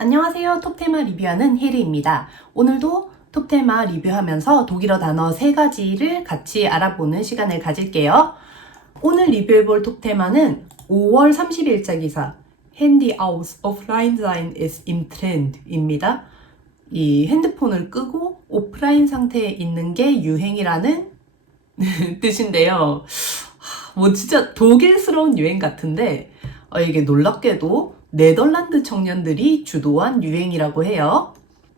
안녕하세요. 톱테마 리뷰하는 혜리입니다. 오늘도 톱테마 리뷰하면서 독일어 단어 3가지를 같이 알아보는 시간을 가질게요. 오늘 리뷰해볼 톱테마는 5월 30일자 기사 Handy aus offline sein ist im Trend입니다. 이 핸드폰을 끄고 오프라인 상태에 있는 게 유행이라는 뜻인데요. 뭐 진짜 독일스러운 유행 같은데 이게 놀랍게도 네덜란드 청년들이 주도한 유행이라고 해요.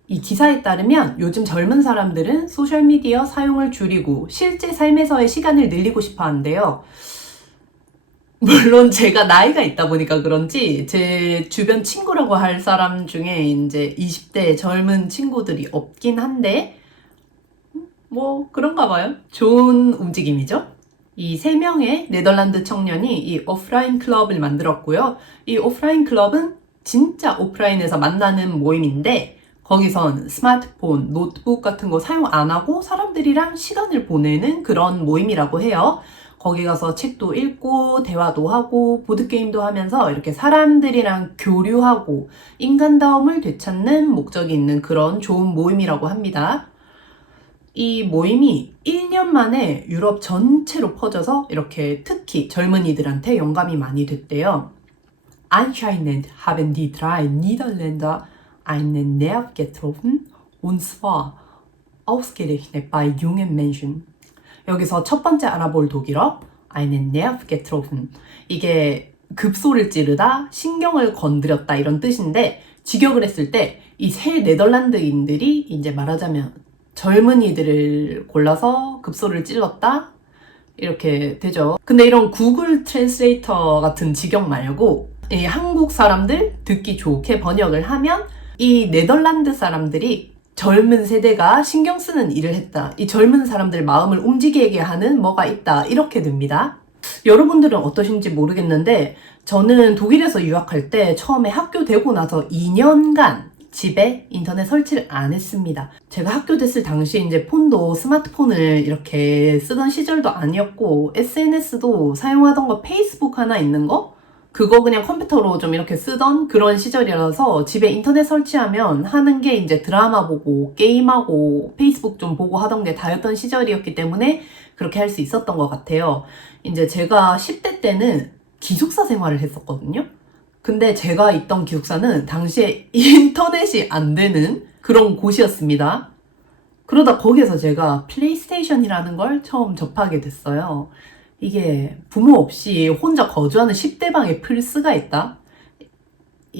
이 기사에 따르면 요즘 젊은 사람들은 소셜미디어 사용을 줄이고 실제 삶에서의 시간을 늘리고 싶어 하는데요. 물론 제가 나이가 있다 보니까 그런지 제 주변 친구라고 할 사람 중에 이제 20대 젊은 친구들이 없긴 한데 뭐 그런가 봐요. 좋은 움직임이죠. 이 3명의 네덜란드 청년이 이 오프라인 클럽을 만들었고요. 이 오프라인 클럽은 진짜 오프라인에서 만나는 모임인데 거기선 스마트폰, 노트북 같은 거 사용 안 하고 사람들이랑 시간을 보내는 그런 모임이라고 해요. 거기 가서 책도 읽고 대화도 하고 보드게임도 하면서 이렇게 사람들이랑 교류하고 인간다움을 되찾는 목적이 있는 그런 좋은 모임이라고 합니다. 이 모임이 1년 만에 유럽 전체로 퍼져서 이렇게 특히 젊은이들한테 영감이 많이 됐대요. Anscheinend haben die drei Niederländer einen Nerv getroffen, und zwar ausgerechnet bei jungen Menschen. 여기서 첫 번째 알아볼 독일어, einen Nerv getroffen. 이게 급소를 찌르다, 신경을 건드렸다 이런 뜻인데 직역을 했을 때 이 세 네덜란드인들이 이제 말하자면 젊은이들을 골라서 급소를 찔렀다? 이렇게 되죠. 근데 이런 구글 트랜스레이터 같은 직역 말고 이 한국 사람들 듣기 좋게 번역을 하면 이 네덜란드 사람들이 젊은 세대가 신경 쓰는 일을 했다. 이 젊은 사람들 마음을 움직이게 하는 뭐가 있다. 이렇게 됩니다. 여러분들은 어떠신지 모르겠는데 저는 독일에서 유학할 때 처음에 학교 되고 나서 2년간 집에 인터넷 설치를 안 했습니다. 제가 학교 됐을 당시에 이제 폰도 스마트폰을 이렇게 쓰던 시절도 아니었고 SNS도 사용하던 거 페이스북 하나 있는 거? 그거 그냥 컴퓨터로 좀 이렇게 쓰던 그런 시절이라서 집에 인터넷 설치하면 하는 게 이제 드라마 보고 게임하고 페이스북 좀 보고 하던 게 다였던 시절이었기 때문에 그렇게 할 수 있었던 것 같아요. 이제 제가 10대 때는 기숙사 생활을 했었거든요. 근데 제가 있던 기숙사는 당시에 인터넷이 안 되는 그런 곳이었습니다. 그러다 거기에서 제가 플레이스테이션이라는 걸 처음 접하게 됐어요. 이게 부모 없이 혼자 거주하는 10대 방에 플스가 있다?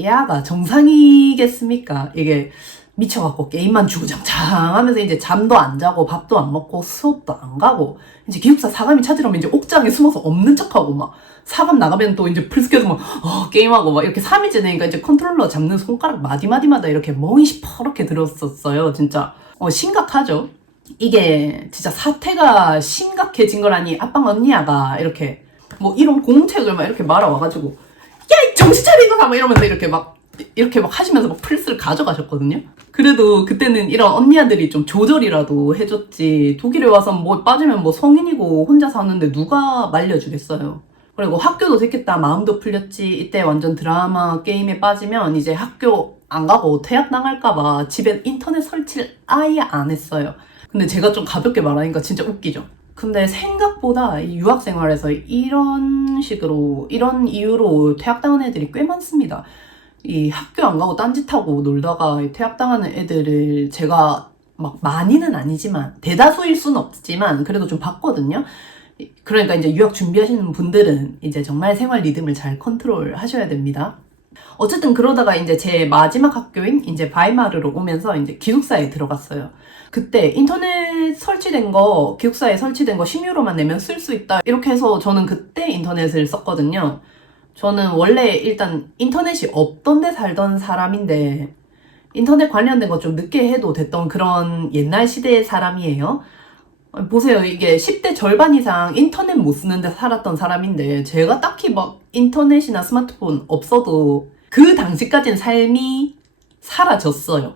야가 정상이겠습니까? 이게 미쳐갖고 게임만 주구장창 하면서 이제 잠도 안 자고 밥도 안 먹고 수업도 안 가고 이제 기숙사 사감이 찾으려면 이제 옥장에 숨어서 없는 척하고 막 사감 나가면 또 이제 플스 켜서 막 게임하고 막 이렇게 3일 지내니까 이제 컨트롤러 잡는 손가락 마디마디마다 이렇게 멍이 시퍼렇게 들었었어요. 진짜 심각하죠? 이게 진짜 사태가 심각해진 거라니 아빠가 언니야가 이렇게 뭐 이런 공책을 막 이렇게 말아와가지고 야 정신 차리고 막 이러면서 이렇게 막 하시면서 막 플스를 가져가셨거든요. 그래도 그때는 이런 언니아들이 좀 조절이라도 해줬지 독일에 와서 뭐 빠지면 뭐 성인이고 혼자 사는데 누가 말려주겠어요. 그리고 학교도 됐겠다 마음도 풀렸지 이때 완전 드라마 게임에 빠지면 이제 학교 안 가고 퇴학당할까봐 집에 인터넷 설치를 아예 안 했어요. 근데 제가 좀 가볍게 말하니까 진짜 웃기죠. 근데 생각보다 이 유학생활에서 이런 식으로 이런 이유로 퇴학당한 애들이 꽤 많습니다. 이 학교 안 가고 딴짓하고 놀다가 퇴학당하는 애들을 제가 막 많이는 아니지만 대다수일 수는 없지만 그래도 좀 봤거든요. 그러니까 이제 유학 준비하시는 분들은 이제 정말 생활 리듬을 잘 컨트롤 하셔야 됩니다. 어쨌든 그러다가 이제 제 마지막 학교인 이제 바이마르로 오면서 이제 기숙사에 들어갔어요. 그때 인터넷 설치된 거, 기숙사에 설치된 거 10유로만 내면 쓸 수 있다. 이렇게 해서 저는 그때 인터넷을 썼거든요. 저는 원래 일단 인터넷이 없던 데 살던 사람인데 인터넷 관련된 거 좀 늦게 해도 됐던 그런 옛날 시대의 사람이에요. 보세요. 이게 10대 절반 이상 인터넷 못 쓰는 데 살았던 사람인데 제가 딱히 막 인터넷이나 스마트폰 없어도 그 당시까지는 삶이 사라졌어요.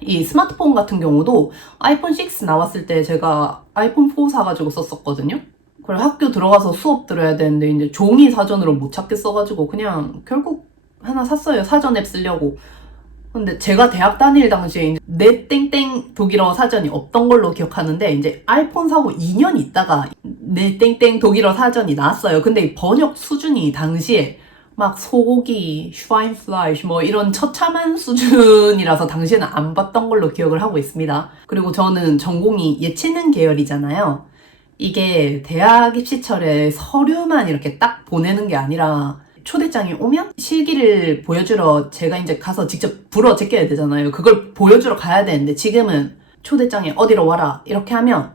이 스마트폰 같은 경우도 아이폰 6 나왔을 때 제가 아이폰 4 사가지고 썼었거든요. 그리고 학교 들어가서 수업 들어야 되는데 이제 종이 사전으로 못 찾겠어가지고 그냥 결국 하나 샀어요. 사전 앱 쓰려고. 근데 제가 대학 다닐 당시에 이제 내 땡땡 독일어 사전이 없던 걸로 기억하는데 이제 아이폰 사고 2년 있다가 내 땡땡 독일어 사전이 나왔어요. 근데 이 번역 수준이 당시에 막 소고기, 슈와인플라이쉬 뭐 이런 처참한 수준이라서 당시에는 안 봤던 걸로 기억을 하고 있습니다. 그리고 저는 전공이 예체능 계열이잖아요. 이게 대학 입시철에 서류만 이렇게 딱 보내는 게 아니라 초대장이 오면 실기를 보여주러 제가 이제 가서 직접 불어 제껴야 되잖아요. 그걸 보여주러 가야 되는데 지금은 초대장에 어디로 와라 이렇게 하면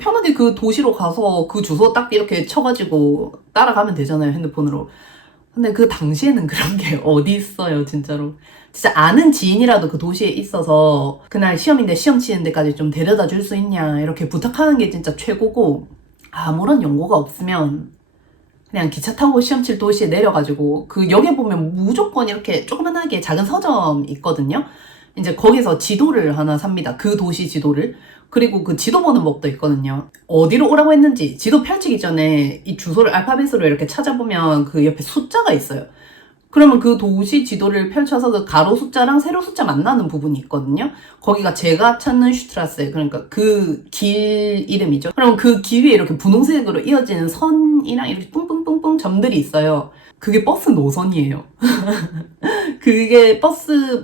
편하게 그 도시로 가서 그 주소 딱 이렇게 쳐가지고 따라가면 되잖아요, 핸드폰으로. 근데 그 당시에는 그런 게 어디 있어요, 진짜로. 진짜 아는 지인이라도 그 도시에 있어서 그날 시험인데 시험 치는 데까지 좀 데려다 줄 수 있냐 이렇게 부탁하는 게 진짜 최고고, 아무런 연고가 없으면 그냥 기차 타고 시험 칠 도시에 내려가지고 그 역에 보면 무조건 이렇게 조그만하게 작은 서점 있거든요. 이제 거기서 지도를 하나 삽니다. 그 도시 지도를. 그리고 그 지도 보는 법도 있거든요. 어디로 오라고 했는지 지도 펼치기 전에 이 주소를 알파벳으로 이렇게 찾아보면 그 옆에 숫자가 있어요. 그러면 그 도시 지도를 펼쳐서 그 가로 숫자랑 세로 숫자 만나는 부분이 있거든요. 거기가 제가 찾는 슈트라스, 그러니까 그 길 이름이죠. 그럼 그 길 위에 이렇게 분홍색으로 이어지는 선이랑 이렇게 뿡뿡뿡뿡 점들이 있어요. 그게 버스 노선이에요. 그게 버스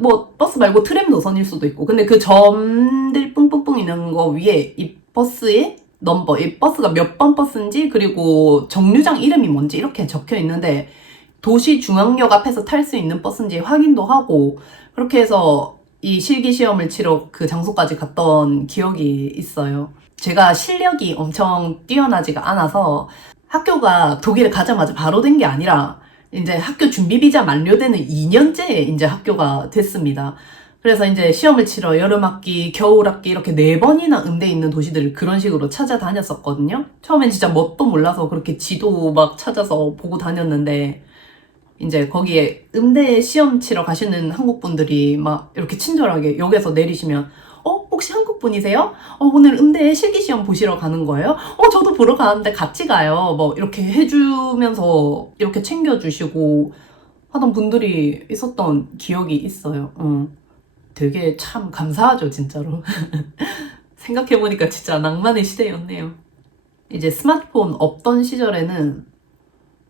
말고 트램 노선일 수도 있고. 근데 그 점들 뿡뿡뿡 있는 거 위에 이 버스의 넘버, 이 버스가 몇 번 버스인지, 그리고 정류장 이름이 뭔지 이렇게 적혀 있는데, 도시 중앙역 앞에서 탈 수 있는 버스인지 확인도 하고, 그렇게 해서 이 실기 시험을 치러 그 장소까지 갔던 기억이 있어요. 제가 실력이 엄청 뛰어나지가 않아서 학교가 독일에 가자마자 바로 된 게 아니라 이제 학교 준비 비자 만료되는 2년째 이제 학교가 됐습니다. 그래서 이제 시험을 치러 여름학기, 겨울학기 이렇게 4번이나 음대 있는 도시들을 그런 식으로 찾아다녔었거든요. 처음엔 진짜 뭣도 몰라서 그렇게 지도 막 찾아서 보고 다녔는데, 이제 거기에 음대 시험 치러 가시는 한국 분들이 막 이렇게 친절하게 역에서 내리시면, 혹시 한국 분이세요? 오늘 음대 실기 시험 보시러 가는 거예요? 저도 보러 가는데 같이 가요. 뭐 이렇게 해주면서 이렇게 챙겨주시고 하던 분들이 있었던 기억이 있어요. 되게 참 감사하죠, 진짜로. 생각해보니까 진짜 낭만의 시대였네요. 이제 스마트폰 없던 시절에는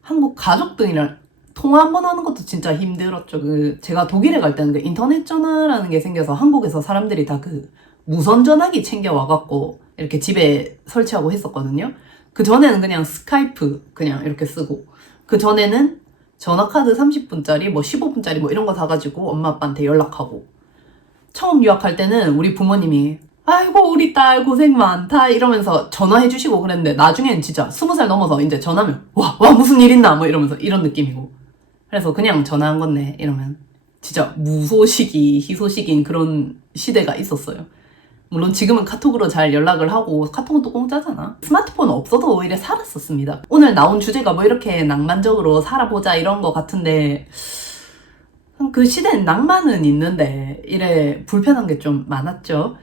한국 가족들이랑 통화 한 번 하는 것도 진짜 힘들었죠. 제가 독일에 갈 때는 그 인터넷 전화라는 게 생겨서 한국에서 사람들이 다 그 무선 전화기 챙겨와갖고 이렇게 집에 설치하고 했었거든요. 그 전에는 그냥 스카이프 그냥 이렇게 쓰고, 그 전에는 전화카드 30분짜리 뭐 15분짜리 뭐 이런 거 사가지고 엄마 아빠한테 연락하고, 처음 유학할 때는 우리 부모님이 아이고 우리 딸 고생 많다 이러면서 전화해 주시고 그랬는데, 나중엔 진짜 20살 넘어서 이제 전화하면 와 무슨 일 있나 뭐 이러면서 이런 느낌이고, 그래서 그냥 전화한 건데 이러면 진짜 무소식이 희소식인 그런 시대가 있었어요. 물론 지금은 카톡으로 잘 연락을 하고, 카톡은 또 공짜잖아. 스마트폰 없어도 오히려 살았었습니다. 오늘 나온 주제가 뭐 이렇게 낭만적으로 살아보자 이런 거 같은데, 그 시대엔 낭만은 있는데 이래 불편한 게 좀 많았죠.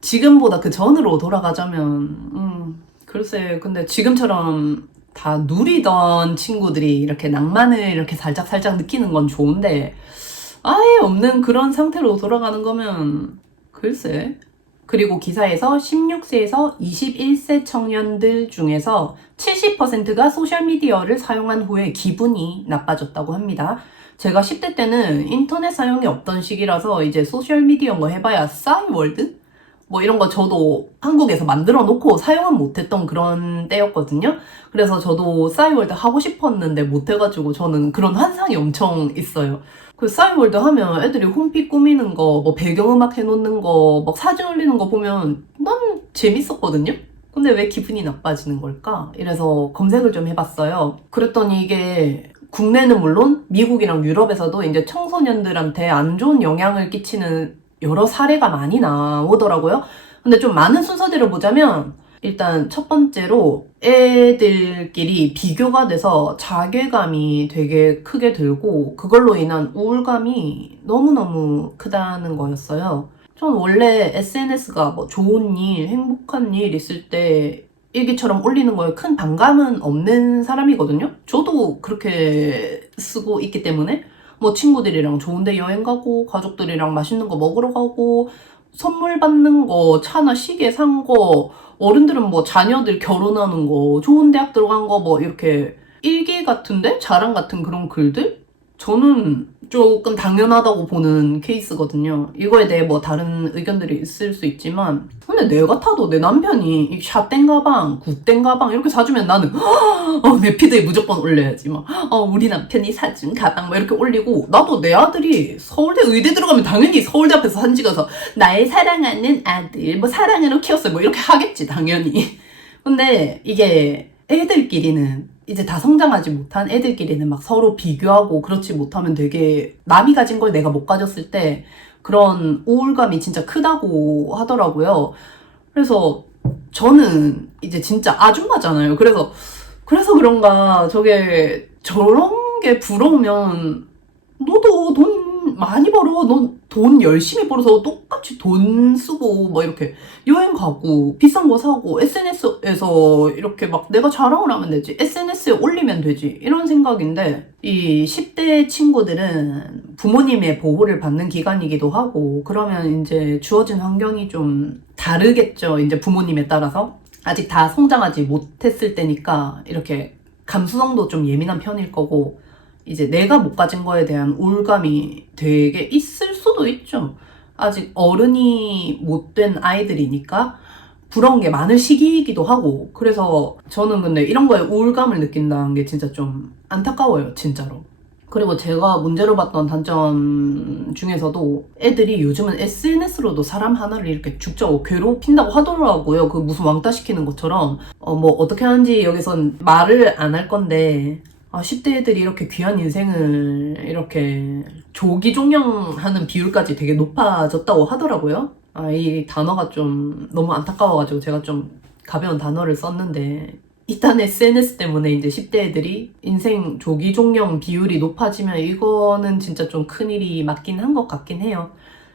지금보다 그 전으로 돌아가자면 글쎄, 근데 지금처럼 다 누리던 친구들이 이렇게 낭만을 이렇게 살짝 느끼는 건 좋은데, 아예 없는 그런 상태로 돌아가는 거면 글쎄. 그리고 기사에서 16세에서 21세 청년들 중에서 70%가 소셜미디어를 사용한 후에 기분이 나빠졌다고 합니다. 제가 10대 때는 인터넷 사용이 없던 시기라서 이제 소셜미디어 뭐 해봐야 싸이월드? 뭐 이런 거 저도 한국에서 만들어 놓고 사용은 못했던 그런 때였거든요. 그래서 저도 싸이월드 하고 싶었는데 못해가지고 저는 그런 환상이 엄청 있어요. 그 싸이월드 하면 애들이 홈피 꾸미는 거, 뭐 배경음악 해놓는 거, 막 사진 올리는 거 보면 난 재밌었거든요? 근데 왜 기분이 나빠지는 걸까? 이래서 검색을 좀 해봤어요. 그랬더니 이게 국내는 물론 미국이랑 유럽에서도 이제 청소년들한테 안 좋은 영향을 끼치는 여러 사례가 많이 나오더라고요. 근데 좀 많은 순서대로 보자면, 일단 첫 번째로 애들끼리 비교가 돼서 자괴감이 되게 크게 들고 그걸로 인한 우울감이 너무너무 크다는 거였어요. 전 원래 SNS가 뭐 좋은 일, 행복한 일 있을 때 일기처럼 올리는 거에 큰 반감은 없는 사람이거든요. 저도 그렇게 쓰고 있기 때문에. 뭐 친구들이랑 좋은데 여행 가고 가족들이랑 맛있는 거 먹으러 가고 선물 받는 거, 차나 시계 산 거, 어른들은 뭐 자녀들 결혼하는 거, 좋은 대학 들어간 거 뭐 이렇게 일기 같은데? 자랑 같은 그런 글들? 저는 조금 당연하다고 보는 케이스거든요. 이거에 대해 뭐 다른 의견들이 있을 수 있지만 근데 내가 타도 내 남편이 이 샷땡 가방, 굿땡 가방 이렇게 사주면 나는 내 피드에 무조건 올려야지. 막 우리 남편이 사준 가방 막 이렇게 올리고 나도 내 아들이 서울대 의대 들어가면 당연히 서울대 앞에서 사진 찍어서 나의 사랑하는 아들 뭐 사랑으로 키웠어요 뭐 이렇게 하겠지 당연히. 근데 이게 애들끼리는 이제 다 성장하지 못한 애들끼리는 막 서로 비교하고 그렇지 못하면 되게 남이 가진 걸 내가 못 가졌을 때 그런 우울감이 진짜 크다고 하더라고요. 그래서 저는 이제 진짜 아줌마잖아요. 그래서 그런가 저런 게 부러우면 너도 돈 많이 벌어. 너 돈 열심히 벌어서 똑같이 돈 쓰고 뭐 이렇게 여행 가고 비싼 거 사고 SNS에서 이렇게 막 내가 자랑을 하면 되지. SNS에 올리면 되지. 이런 생각인데 이 10대 친구들은 부모님의 보호를 받는 기간이기도 하고 그러면 이제 주어진 환경이 좀 다르겠죠. 이제 부모님에 따라서. 아직 다 성장하지 못했을 때니까 이렇게 감수성도 좀 예민한 편일 거고 이제 내가 못 가진 거에 대한 우울감이 되게 있을 수도 있죠. 아직 어른이 못 된 아이들이니까 부러운 게 많을 시기이기도 하고 그래서 저는 근데 이런 거에 우울감을 느낀다는 게 진짜 좀 안타까워요, 진짜로. 그리고 제가 문제로 봤던 단점 중에서도 애들이 요즘은 SNS로도 사람 하나를 이렇게 죽자고 괴롭힌다고 하더라고요. 그 무슨 왕따 시키는 것처럼. 뭐 어떻게 하는지 여기선 말을 안 할 건데 10대 애들이 이렇게 귀한 인생을 이렇게 조기종영하는 비율까지 되게 높아졌다고 하더라고요. 이 단어가 좀 너무 안타까워가지고 제가 좀 가벼운 단어를 썼는데 일단 SNS 때문에 이제 10대 애들이 인생 조기종영 비율이 높아지면 이거는 진짜 좀 큰일이 맞긴 한 것 같긴 해요.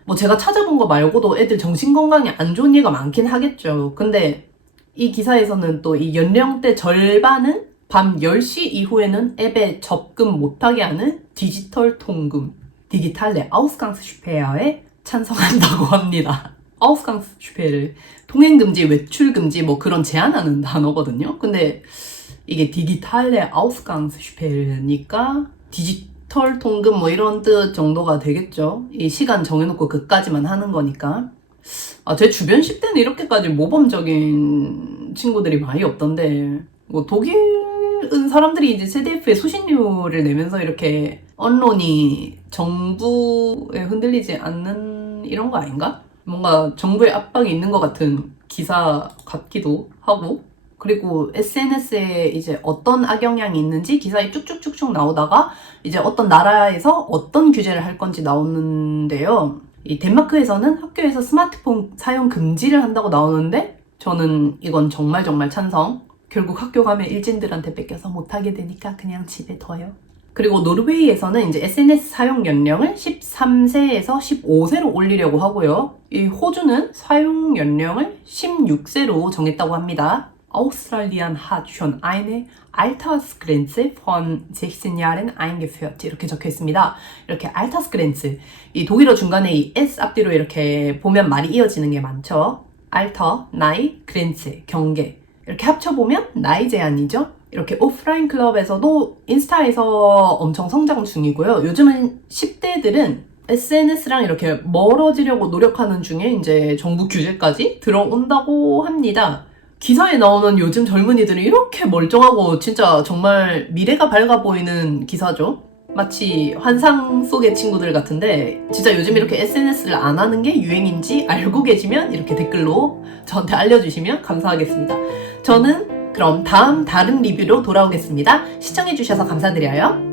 뭐 제가 찾아본 거 말고도 애들 정신건강에 안 좋은 얘기가 많긴 하겠죠. 근데 이 기사에서는 또 이 연령대 절반은 밤 10시 이후에는 앱에 접근 못하게 하는 디지털 통금, 디지털레 아우스강스슈페어에 찬성한다고 합니다. 아우스강스슈페어를 통행금지, 외출금지 뭐 그런 제한하는 단어거든요. 근데 이게 디지털레 아우스강스슈페어니까 디지털 통금 뭐 이런 뜻 정도가 되겠죠. 이 시간 정해놓고 그까지만 하는 거니까. 제 주변 10대는 이렇게까지 모범적인 친구들이 많이 없던데 뭐 독일은 사람들이 이제 CDF에 수신료를 내면서 이렇게 언론이 정부에 흔들리지 않는 이런 거 아닌가? 뭔가 정부의 압박이 있는 것 같은 기사 같기도 하고 그리고 SNS에 이제 어떤 악영향이 있는지 기사에 쭉쭉쭉쭉 나오다가 이제 어떤 나라에서 어떤 규제를 할 건지 나오는데요. 이 덴마크에서는 학교에서 스마트폰 사용 금지를 한다고 나오는데 저는 이건 정말 찬성. 결국 학교 가면 일진들한테 뺏겨서 못하게 되니까 그냥 집에 둬요. 그리고 노르웨이에서는 이제 SNS 사용 연령을 13세에서 15세로 올리려고 하고요. 이 호주는 사용 연령을 16세로 정했다고 합니다. Australien hat schon eine Altersgrenze von 16 Jahren eingeführt. 이렇게 적혀 있습니다. 이렇게 Altersgrenze. 이 독일어 중간에 이 S 앞뒤로 이렇게 보면 말이 이어지는 게 많죠. Alter, 나이, Grenze, 경계. 이렇게 합쳐보면 나이 제한이죠. 이렇게 오프라인 클럽에서도 인스타에서 엄청 성장 중이고요. 요즘은 10대들은 SNS랑 이렇게 멀어지려고 노력하는 중에 이제 정부 규제까지 들어온다고 합니다. 기사에 나오는 요즘 젊은이들이 이렇게 멀쩡하고 진짜 정말 미래가 밝아 보이는 기사죠. 마치 환상 속의 친구들 같은데 진짜 요즘 이렇게 SNS를 안 하는 게 유행인지 알고 계시면 이렇게 댓글로 저한테 알려주시면 감사하겠습니다. 저는 그럼 다음 다른 리뷰로 돌아오겠습니다. 시청해주셔서 감사드려요.